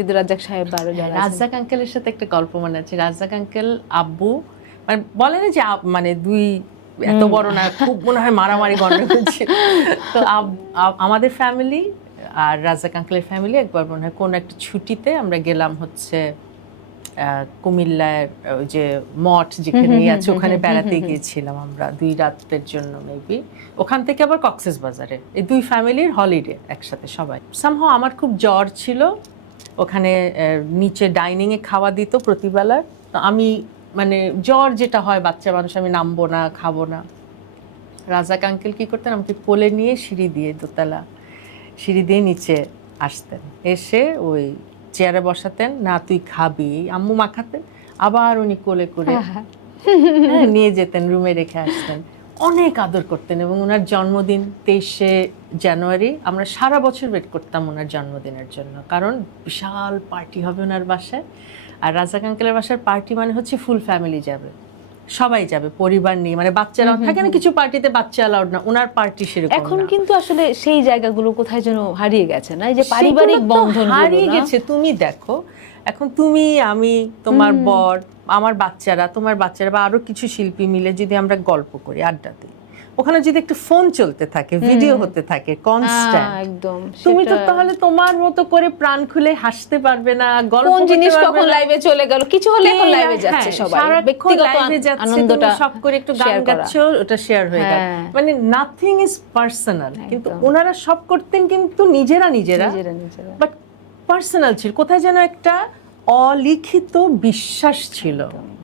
যদি রাজ্জাক সাহেব বা আরো যারা আছেন। রাজ্জাক আঙ্কেলের সাথে একটা গল্প মনে আছে। রাজ্জাক আঙ্কেল আব্বু মানে বলে না যে মানে দুই এত বড় না, খুব মনে হয় মারামারি গন্ডগোল ছিল। তো আমাদের ফ্যামিলি আর রাজ্জাক আঙ্কেলের ফ্যামিলি একবার মনে হয় কোন একটা ছুটিতে আমরা গেলাম হচ্ছে কুমিল্লার ওই যে মঠ যেখানে আছে ওখানে বেড়াতে গিয়েছিলাম আমরা 2 রাতের জন্য মেবি। ওখান থেকে আবার কক্সেস বাজারে, এই দুই ফ্যামিলির হলিডে একসাথে সবাই। সামহাও আমার খুব জ্বর ছিল, ওখানে নিচে ডাইনিং এ খাওয়া দিত প্রতিবেলার। তো আমি মানে জ্বর যেটা হয় বাচ্চা মানুষ, আমি নামবো না, খাবো না। রাজ্জাক আঙ্কেল কি করতেন, আমাকে কোলে নিয়ে সিঁড়ি দিয়ে, দোতলা সিঁড়ি দিয়ে নিচে আসতেন, এসে ওই চেয়ারে বসাতেন, না তুই খাবি, আম্মু মাখাতেন, আবার উনি কোলে করে নিয়ে যেতেন, রুমে রেখে আসতেন। অনেক আদর করতেন। এবং ওনার জন্মদিন 23শে জানুয়ারি আমরা সারা বছর ওয়েট করতাম ওনার জন্মদিনের জন্য, কারণ বিশাল পার্টি হবে ওনার বাসায়। আর রাজ্জাক আঙ্কেলের বাসার পার্টি মানে হচ্ছে ফুল ফ্যামিলি যাবে, সবাই যাবে পরিবার নিয়ে, মানে বাচ্চারাও থাকে না কিছু পার্টিতে বাচ্চা অ্যালাউড না, ওনার পার্টি সেরকম এখন না। কিন্তু আসলে সেই জায়গাগুলো কোথায় যেন হারিয়ে গেছে না, এই যে পারিবারিক বন্ধন হারিয়ে গেছে। তুমি দেখো এখন তুমি, আমি, তোমার বর, আমার বাচ্চারা, তোমার বাচ্চারা বা আরো কিছু শিল্পী মিলে যদি আমরা গল্প করি, আড্ডা দিই, ওখানে যদি একটু ফোন চলতে থাকে, ভিডিও হতে থাকে কনস্ট্যান্ট, একদম, তুমি তো তাহলে তোমার মতো করে প্রাণ খুলে হাসতে পারবে না, গল্প কোন করতে জিনিস পারবে কখন না। লাইভে চলে গেল, কিছু হলে এখন লাইভে যাচ্ছে সবাই, ব্যক্তিগত আনন্দটা সব করে একটু গান গাচ্ছো, ওটা শেয়ার হয়ে গেল, মানে নাথিং ইজ পার্সোনাল। কিন্তু ওনারা সব করতেন কিন্তু নিজেরা নিজেরা, বাট পার্সোনাল ছিল। কোথায় যেন একটা অলিখিত বিশ্বাস ছিল।